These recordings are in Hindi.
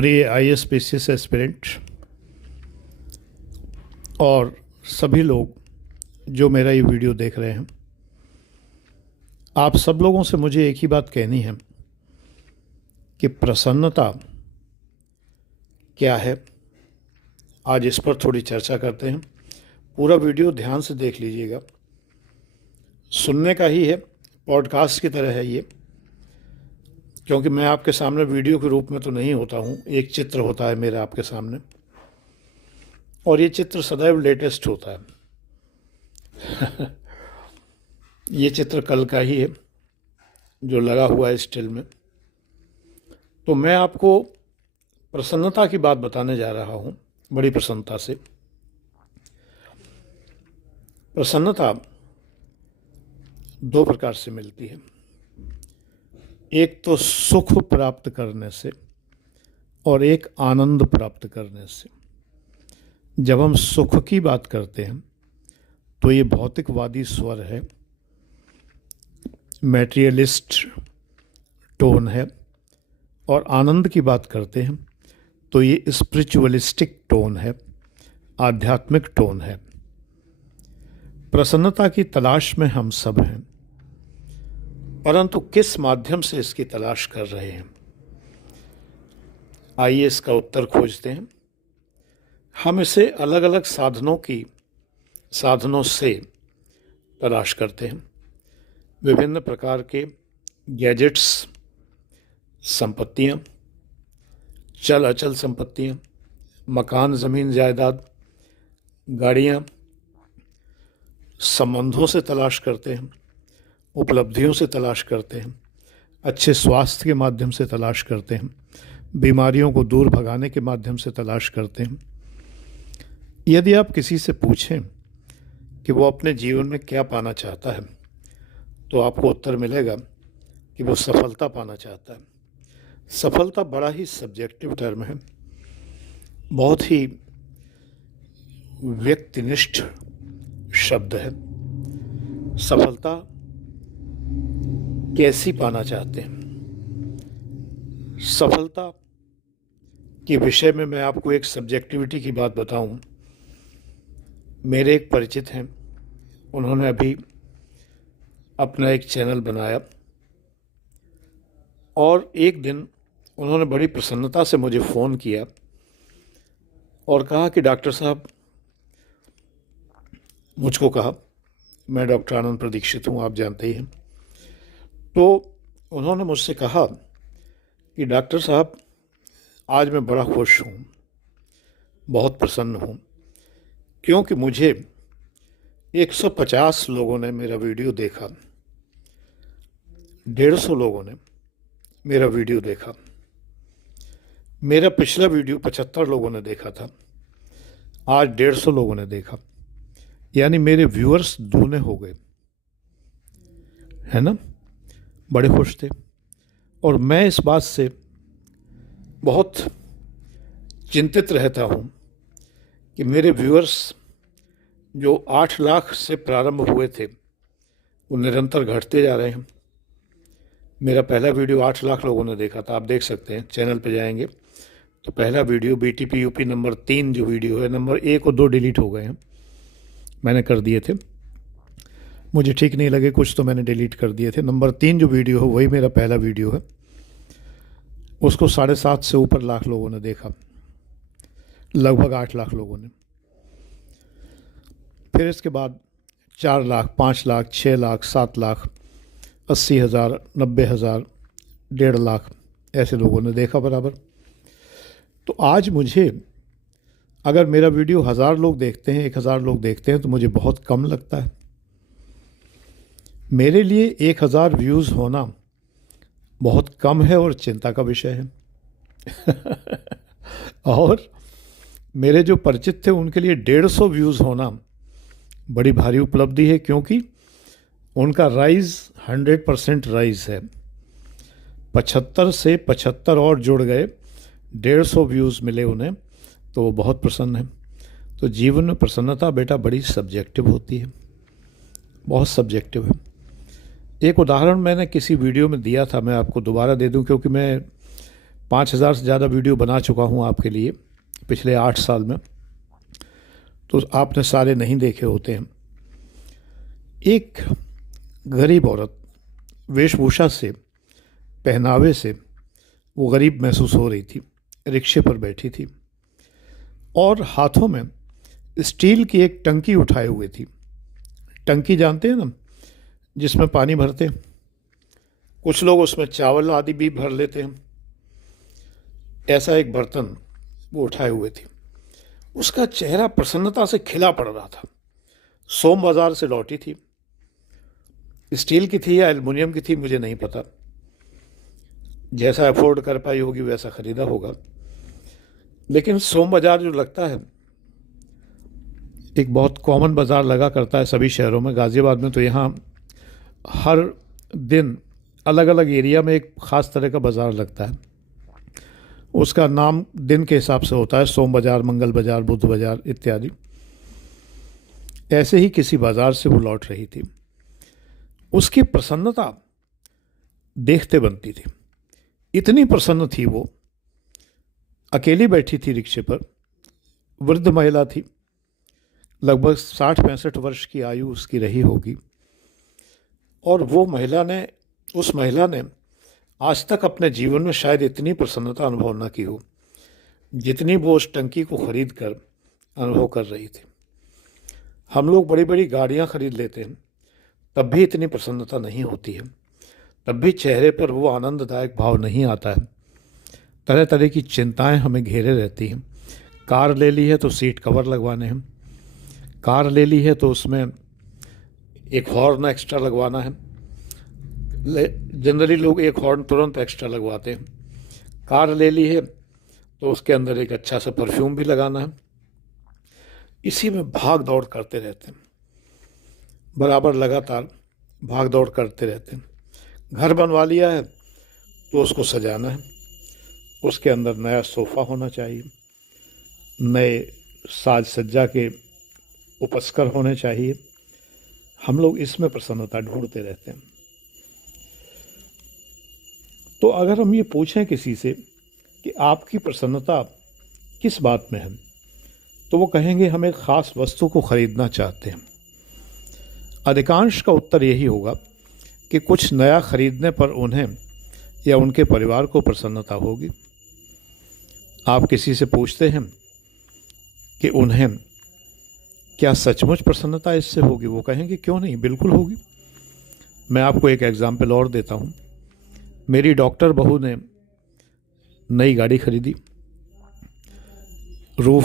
प्रिय आईएएस एस्पिरेंट और सभी लोग जो मेरा ये वीडियो देख रहे हैं, आप सब लोगों से मुझे एक ही बात कहनी है कि प्रसन्नता क्या है। आज इस पर थोड़ी चर्चा करते हैं। पूरा वीडियो ध्यान से देख लीजिएगा। सुनने का ही है, पॉडकास्ट की तरह है ये, क्योंकि मैं आपके सामने वीडियो के रूप में तो नहीं होता हूँ। एक चित्र होता है मेरा आपके सामने, और ये चित्र सदैव लेटेस्ट होता है। ये चित्र कल का ही है जो लगा हुआ है स्टिल में। तो मैं आपको प्रसन्नता की बात बताने जा रहा हूँ, बड़ी प्रसन्नता से। प्रसन्नता दो प्रकार से मिलती है। एक तो सुख प्राप्त करने से और एक आनंद प्राप्त करने से। जब हम सुख की बात करते हैं तो ये भौतिकवादी स्वर है, मैटेरियलिस्ट टोन है, और आनंद की बात करते हैं तो ये स्पिरिचुअलिस्टिक टोन है, आध्यात्मिक टोन है। प्रसन्नता की तलाश में हम सब हैं, परंतु किस माध्यम से इसकी तलाश कर रहे हैं, आइए इसका उत्तर खोजते हैं। हम इसे अलग अलग साधनों से तलाश करते हैं। विभिन्न प्रकार के गैजेट्स, संपत्तियां, चल अचल संपत्तियां, मकान, ज़मीन, जायदाद, गाड़ियां, संबंधों से तलाश करते हैं, उपलब्धियों से तलाश करते हैं, अच्छे स्वास्थ्य के माध्यम से तलाश करते हैं, बीमारियों को दूर भगाने के माध्यम से तलाश करते हैं। यदि आप किसी से पूछें कि वो अपने जीवन में क्या पाना चाहता है, तो आपको उत्तर मिलेगा कि वो सफलता पाना चाहता है। सफलता बड़ा ही सब्जेक्टिव टर्म है, बहुत ही व्यक्तिनिष्ठ शब्द है। सफलता कैसी पाना चाहते हैं, सफलता के विषय में मैं आपको एक सब्जेक्टिविटी की बात बताऊं। मेरे एक परिचित हैं, उन्होंने अभी अपना एक चैनल बनाया, और एक दिन उन्होंने बड़ी प्रसन्नता से मुझे फ़ोन किया और कहा कि डॉक्टर साहब, मुझको कहा, मैं डॉक्टर आनंद प्रदीक्षित हूँ, आप जानते ही हैं। तो उन्होंने मुझसे कहा कि डॉक्टर साहब, आज मैं बड़ा खुश हूँ, बहुत प्रसन्न हूँ, क्योंकि मुझे 150 लोगों ने मेरा वीडियो देखा, 150 लोगों ने मेरा वीडियो देखा। मेरा पिछला वीडियो 75 लोगों ने देखा था, आज 150 लोगों ने देखा, यानी मेरे व्यूअर्स दूने हो गए, है ना। बड़े खुश थे, और मैं इस बात से बहुत चिंतित रहता हूँ कि मेरे व्यूअर्स जो 8 लाख से प्रारंभ हुए थे, वो निरंतर घटते जा रहे हैं। मेरा पहला वीडियो 8 लाख लोगों ने देखा था, आप देख सकते हैं, चैनल पे जाएंगे तो पहला वीडियो बीटीपी यूपी नंबर 3 जो वीडियो है, नंबर 1 और 2 डिलीट हो गए हैं, मैंने कर दिए थे, मुझे ठीक नहीं लगे कुछ, तो मैंने डिलीट कर दिए थे। नंबर 3 जो वीडियो है वही मेरा पहला वीडियो है, उसको 7.5 से ऊपर लाख लोगों ने देखा, लगभग 8 लाख लोगों ने। फिर इसके बाद 4 लाख, 5 लाख, 6 लाख, 7 लाख, 80,000, 90,000, 1.5 लाख ऐसे लोगों ने देखा बराबर। तो आज मुझे, अगर मेरा वीडियो 1000 लोग देखते हैं, 1000 लोग देखते हैं, तो मुझे बहुत कम लगता है। मेरे लिए 1000 व्यूज़ होना बहुत कम है और चिंता का विषय है। और मेरे जो परिचित थे उनके लिए 150 व्यूज़ होना बड़ी भारी उपलब्धि है, क्योंकि उनका राइज 100% राइज है। 75 से 75 और जुड़ गए, 150 व्यूज़ मिले उन्हें, तो वो बहुत प्रसन्न है। तो जीवन में प्रसन्नता बेटा बड़ी सब्जेक्टिव होती है, बहुत सब्जेक्टिव है। एक उदाहरण मैंने किसी वीडियो में दिया था, मैं आपको दोबारा दे दूं, क्योंकि मैं 5,000 से ज़्यादा वीडियो बना चुका हूँ आपके लिए पिछले 8 साल में, तो आपने सारे नहीं देखे होते हैं। एक गरीब औरत वेशभूषा से, पहनावे से वो गरीब महसूस हो रही थी, रिक्शे पर बैठी थी और हाथों में स्टील की एक टंकी उठाए हुए थी। टंकी जानते हैं ना, जिसमें पानी भरते हैं, कुछ लोग उसमें चावल आदि भी भर लेते हैं, ऐसा एक बर्तन वो उठाए हुए थी। उसका चेहरा प्रसन्नता से खिला पड़ रहा था। सोम बाजार से लौटी थी, स्टील की थी या एल्युमिनियम की थी मुझे नहीं पता, जैसा अफोर्ड कर पाई होगी वैसा ख़रीदा होगा। लेकिन सोम बाज़ार जो लगता है, एक बहुत कॉमन बाज़ार लगा करता है सभी शहरों में। गाज़ियाबाद में तो यहाँ हर दिन अलग अलग एरिया में एक ख़ास तरह का बाज़ार लगता है। उसका नाम दिन के हिसाब से होता है, सोम बाज़ार, मंगल बाज़ार, बुध बाज़ार इत्यादि। ऐसे ही किसी बाज़ार से वो लौट रही थी। उसकी प्रसन्नता देखते बनती थी। इतनी प्रसन्न थी वो, अकेली बैठी थी रिक्शे पर। वृद्ध महिला थी, लगभग 60-65 वर्ष की आयु उसकी रही होगी। और उस महिला ने आज तक अपने जीवन में शायद इतनी प्रसन्नता अनुभव न की हो जितनी वो उस टंकी को खरीद कर अनुभव कर रही थी। हम लोग बड़ी बड़ी गाड़ियाँ खरीद लेते हैं, तब भी इतनी प्रसन्नता नहीं होती है, तब भी चेहरे पर वो आनंददायक भाव नहीं आता है। तरह तरह की चिंताएं हमें घेरे रहती हैं। कार ले ली है तो सीट कवर लगवाने हैं, कार ले ली है तो उसमें एक हॉर्न एक्स्ट्रा लगवाना है। जनरली लोग एक हॉर्न तुरंत एक्स्ट्रा लगवाते हैं। कार ले ली है तो उसके अंदर एक अच्छा सा परफ्यूम भी लगाना है। इसी में भाग दौड़ करते रहते हैं, बराबर लगातार भाग दौड़ करते रहते हैं। घर बनवा लिया है तो उसको सजाना है, उसके अंदर नया सोफ़ा होना चाहिए, नए साज सज्जा के उपस्कर होने चाहिए। हम लोग इसमें प्रसन्नता ढूंढते रहते हैं। तो अगर हम ये पूछें किसी से कि आपकी प्रसन्नता किस बात में है, तो वो कहेंगे हम एक ख़ास वस्तु को ख़रीदना चाहते हैं। अधिकांश का उत्तर यही होगा कि कुछ नया खरीदने पर उन्हें या उनके परिवार को प्रसन्नता होगी। आप किसी से पूछते हैं कि उन्हें क्या सचमुच प्रसन्नता इससे होगी, वो कहेंगे क्यों नहीं, बिल्कुल होगी। मैं आपको एक एग्जाम्पल और देता हूँ। मेरी डॉक्टर बहू ने नई गाड़ी खरीदी। रूफ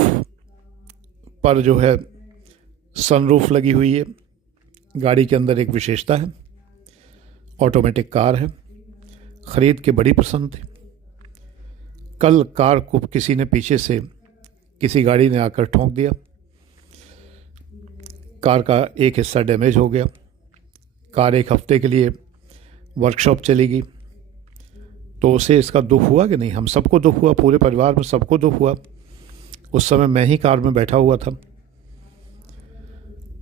पर जो है सनरूफ लगी हुई है। गाड़ी के अंदर एक विशेषता है, ऑटोमेटिक कार है। ख़रीद के बड़ी पसंद थी। कल कार को किसी ने पीछे से, किसी गाड़ी ने आकर ठोंक दिया। कार का एक हिस्सा डैमेज हो गया। कार एक हफ्ते के लिए वर्कशॉप चली गई। तो उसे इसका दुख हुआ कि नहीं? हम सबको दुख हुआ, पूरे परिवार में सबको दुख हुआ। उस समय मैं ही कार में बैठा हुआ था,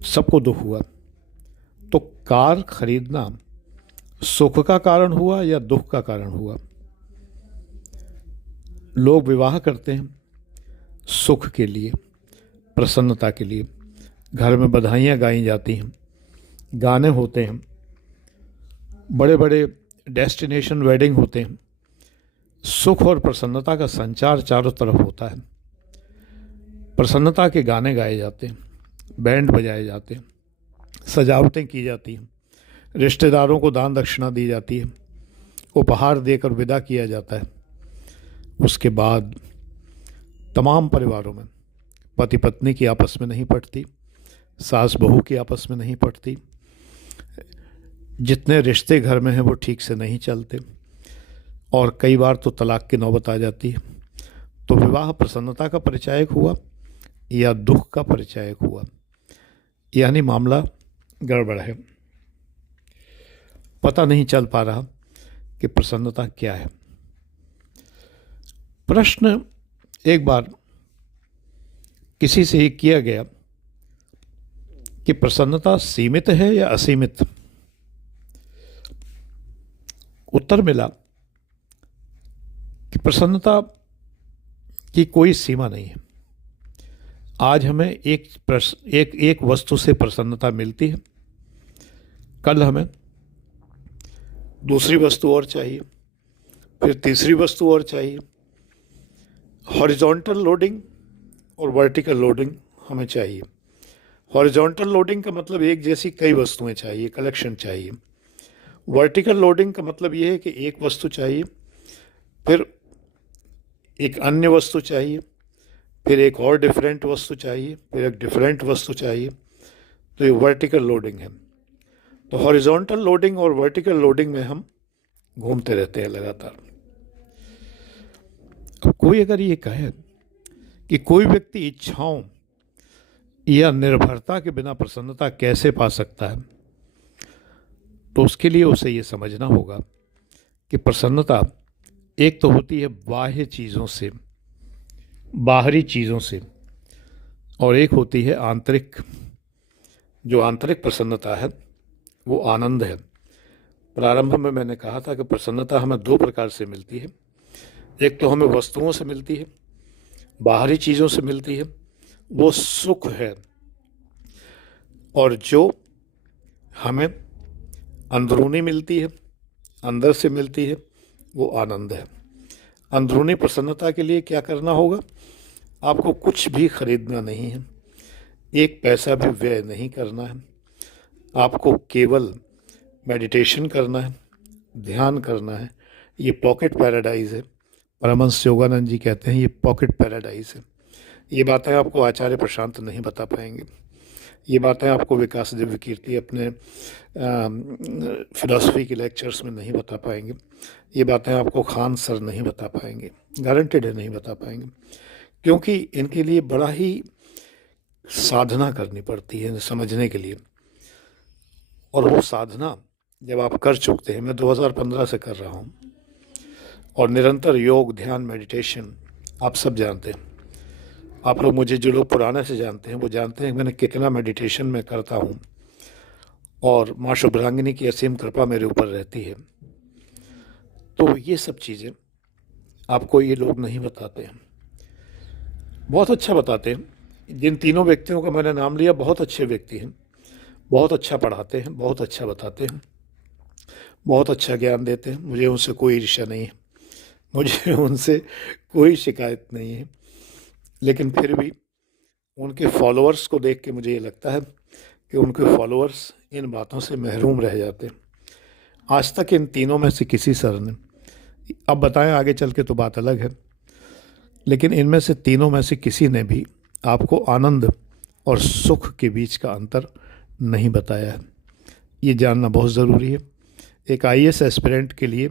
सबको दुख हुआ। तो कार खरीदना सुख का कारण हुआ या दुख का कारण हुआ? लोग विवाह करते हैं सुख के लिए, प्रसन्नता के लिए। घर में बधाइयाँ गाई जाती हैं, गाने होते हैं, बड़े बड़े डेस्टिनेशन वेडिंग होते हैं। सुख और प्रसन्नता का संचार चारों तरफ होता है। प्रसन्नता के गाने गाए जाते हैं, बैंड बजाए जाते हैं, सजावटें की जाती हैं, रिश्तेदारों को दान दक्षिणा दी जाती है, उपहार देकर विदा किया जाता है। उसके बाद तमाम परिवारों में पति पत्नी की आपस में नहीं पटती, सास बहू की आपस में नहीं पटती, जितने रिश्ते घर में हैं वो ठीक से नहीं चलते, और कई बार तो तलाक की नौबत आ जाती है। तो विवाह प्रसन्नता का परिचायक हुआ या दुख का परिचायक हुआ? यानी मामला गड़बड़ है। पता नहीं चल पा रहा कि प्रसन्नता क्या है। प्रश्न एक बार किसी से किया गया कि प्रसन्नता सीमित है या असीमित? उत्तर मिला कि प्रसन्नता की कोई सीमा नहीं है। आज हमें एक वस्तु से प्रसन्नता मिलती है, कल हमें दूसरी वस्तु और चाहिए, फिर तीसरी वस्तु और चाहिए। हॉरिजॉन्टल लोडिंग और वर्टिकल लोडिंग हमें चाहिए। हॉरिजॉन्टल लोडिंग का मतलब एक जैसी कई वस्तुएं चाहिए, कलेक्शन चाहिए। वर्टिकल लोडिंग का मतलब ये है कि एक वस्तु चाहिए, फिर एक अन्य वस्तु चाहिए, फिर एक और डिफरेंट वस्तु चाहिए, फिर एक डिफरेंट वस्तु चाहिए। तो ये वर्टिकल लोडिंग है। तो हॉरिजॉन्टल लोडिंग और वर्टिकल लोडिंग में हम घूमते रहते हैं लगातार। अब कोई अगर ये कहे कि कोई व्यक्ति इच्छाओं या निर्भरता के बिना प्रसन्नता कैसे पा सकता है, तो उसके लिए उसे ये समझना होगा कि प्रसन्नता एक तो होती है बाह्य चीज़ों से, बाहरी चीज़ों से, और एक होती है आंतरिक। जो आंतरिक प्रसन्नता है वो आनंद है। प्रारंभ में मैंने कहा था कि प्रसन्नता हमें दो प्रकार से मिलती है। एक तो हमें वस्तुओं से मिलती है, बाहरी चीज़ों से मिलती है, वो सुख है। और जो हमें अंदरूनी मिलती है, अंदर से मिलती है, वो आनंद है। अंदरूनी प्रसन्नता के लिए क्या करना होगा? आपको कुछ भी खरीदना नहीं है, एक पैसा भी व्यय नहीं करना है। आपको केवल मेडिटेशन करना है, ध्यान करना है। ये पॉकेट पैराडाइज है। परमहंस योगानंद जी कहते हैं ये पॉकेट पैराडाइज है। ये बातें आपको आचार्य प्रशांत नहीं बता पाएंगे। ये बातें आपको विकास दिव्य कीर्ति अपने फिलॉसफी के लेक्चर्स में नहीं बता पाएंगे। ये बातें आपको खान सर नहीं बता पाएंगे, गारंटेड है नहीं बता पाएंगे, क्योंकि इनके लिए बड़ा ही साधना करनी पड़ती है समझने के लिए। और वो साधना जब आप कर चुकते हैं, मैं 2015 से कर रहा हूँ, और निरंतर योग, ध्यान, मेडिटेशन आप सब जानते हैं। आप लोग मुझे, जो लोग पुराने से जानते हैं वो जानते हैं कि मैंने कितना मेडिटेशन में करता हूँ, और माँ शुभ्रांगिनी की असीम कृपा मेरे ऊपर रहती है। तो ये सब चीज़ें आपको ये लोग नहीं बताते हैं। बहुत अच्छा बताते हैं। जिन तीनों व्यक्तियों का मैंने नाम लिया बहुत अच्छे व्यक्ति हैं, बहुत अच्छा पढ़ाते हैं, बहुत अच्छा बताते हैं, बहुत अच्छा ज्ञान देते हैं। मुझे उनसे कोई ईर्ष्या नहीं है, मुझे उनसे कोई शिकायत नहीं है। लेकिन फिर भी उनके फॉलोअर्स को देख के मुझे ये लगता है कि उनके फॉलोअर्स इन बातों से महरूम रह जाते हैं। आज तक इन तीनों में से किसी सर ने, अब बताएं आगे चल के तो बात अलग है, लेकिन इनमें से तीनों में से किसी ने भी आपको आनंद और सुख के बीच का अंतर नहीं बताया है। ये जानना बहुत ज़रूरी है। एक आईएएस एस्पिरेंट के लिए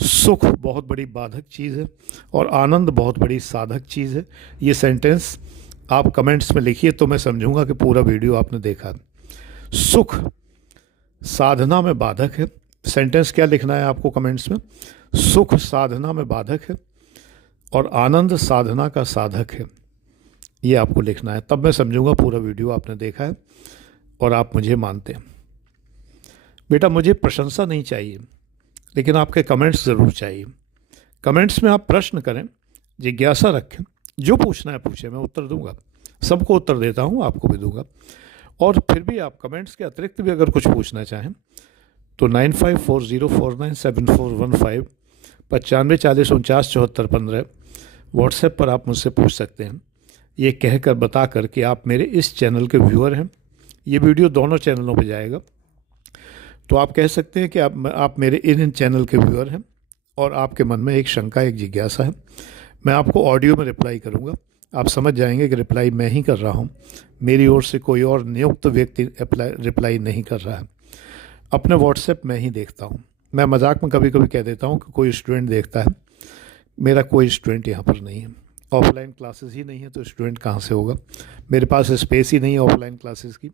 सुख बहुत बड़ी बाधक चीज़ है और आनंद बहुत बड़ी साधक चीज़ है। ये सेंटेंस आप कमेंट्स में लिखिए तो मैं समझूंगा कि पूरा वीडियो आपने देखा। सुख साधना में बाधक है। सेंटेंस क्या लिखना है आपको कमेंट्स में? सुख साधना में बाधक है और आनंद साधना का साधक है। ये आपको लिखना है, तब मैं समझूंगा पूरा वीडियो आपने देखा है और आप मुझे मानते हैं। बेटा, मुझे प्रशंसा नहीं चाहिए, लेकिन आपके कमेंट्स ज़रूर चाहिए। कमेंट्स में आप प्रश्न करें, जिज्ञासा रखें, जो पूछना है पूछें, मैं उत्तर दूंगा। सबको उत्तर देता हूँ, आपको भी दूंगा। और फिर भी आप कमेंट्स के अतिरिक्त भी अगर कुछ पूछना चाहें तो 9540497415 95 40 49 74 15 व्हाट्सएप पर आप मुझसे पूछ सकते हैं। ये कहकर बता कर कि आप मेरे इस चैनल के व्यूअर हैं। ये वीडियो दोनों चैनलों पे जाएगा, तो आप कह सकते हैं कि आप मेरे इन चैनल के व्यूअर हैं और आपके मन में एक शंका, एक जिज्ञासा है। मैं आपको ऑडियो में रिप्लाई करूंगा। आप समझ जाएंगे कि रिप्लाई मैं ही कर रहा हूं, मेरी ओर से कोई और नियुक्त व्यक्ति रिप्लाई नहीं कर रहा है। अपने व्हाट्सएप में ही देखता हूं। मैं मजाक में कभी कभी कह देता हूं कि कोई स्टूडेंट देखता है। मेरा कोई स्टूडेंट यहाँ पर नहीं है। ऑफलाइन क्लासेस ही नहीं है तो स्टूडेंट कहाँ से होगा? मेरे पास स्पेस ही नहीं है ऑफलाइन क्लासेस की,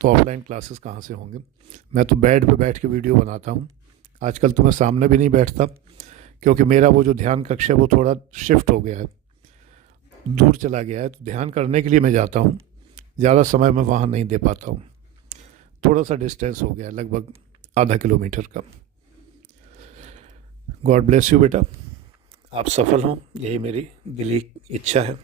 तो ऑफलाइन क्लासेस कहाँ से होंगे? मैं तो बेड पे बैठ के वीडियो बनाता हूँ। आजकल तो मैं सामने भी नहीं बैठता, क्योंकि मेरा वो जो ध्यान कक्ष है वो थोड़ा शिफ्ट हो गया है, दूर चला गया है। तो ध्यान करने के लिए मैं जाता हूँ, ज़्यादा समय मैं वहाँ नहीं दे पाता हूँ। थोड़ा सा डिस्टेंस हो गया, लगभग आधा किलोमीटर का। गॉड ब्लेस यू बेटा। आप सफल हों, यही मेरी दिली इच्छा है।